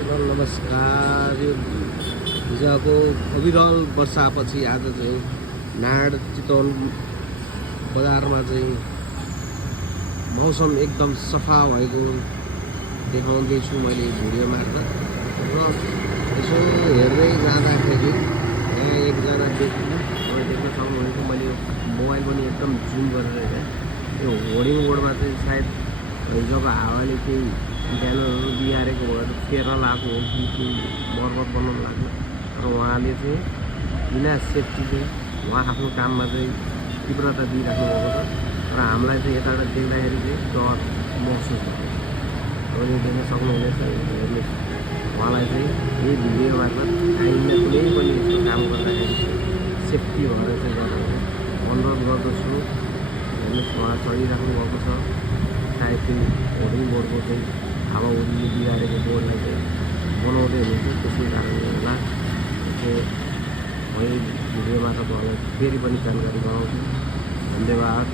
नमस्कार। यो हिजोको अविरल वर्षापछि आज चाहिँ नाड चितवन बजारमा चाहिँ मौसम एकदम सफा भएको देखाउँदैछु मैले भिडियो मार्फत। र यसो हेर्दै जाँदाखेरि यहाँ एकजना व्यक्ति देख्न सक्नुहुन्छ। मैले मोबाइल पनि एकदम जुम गरेर हेरेँ। यो होर्डिङ बोर्डमा चाहिँ सायद हिजोको हावाले केही ब्यानरहरू बिगारेको भएर फेर्न लागेको हो कि मर्मत बनाउनु लाग्यो। र उहाँले चाहिँ बिना सेफ्टी चाहिँ उहाँ आफ्नो काममा चाहिँ तीव्रता दिइराख्नु भएको छ। र हामीलाई चाहिँ यताबाट देख्दाखेरि चाहिँ डर महसुस भयो। तपाईँले देख्न सक्नुहुनेछ। हेर्नुहोस्, उहाँलाई चाहिँ यही भिडियो मार्फत काहीँ कुनै पनि यस्तो काम गर्दाखेरि सेफ्टी भएर चाहिँ गर्नु अनुरोध गर्दछु। हेर्नुहोस्, उहाँ चढिराख्नु भएको छ। सायद त्यो होर्डिङ बोर्डको चाहिँ हावाहुरीले बिगारेको बोर्डलाई चाहिँ बनाउँदै हुनुहुन्छ। त्यसै कारणले होला मैले भिडियो मार्फत उहाँलाई फेरि पनि जानकारी गराउँछु। धन्यवाद।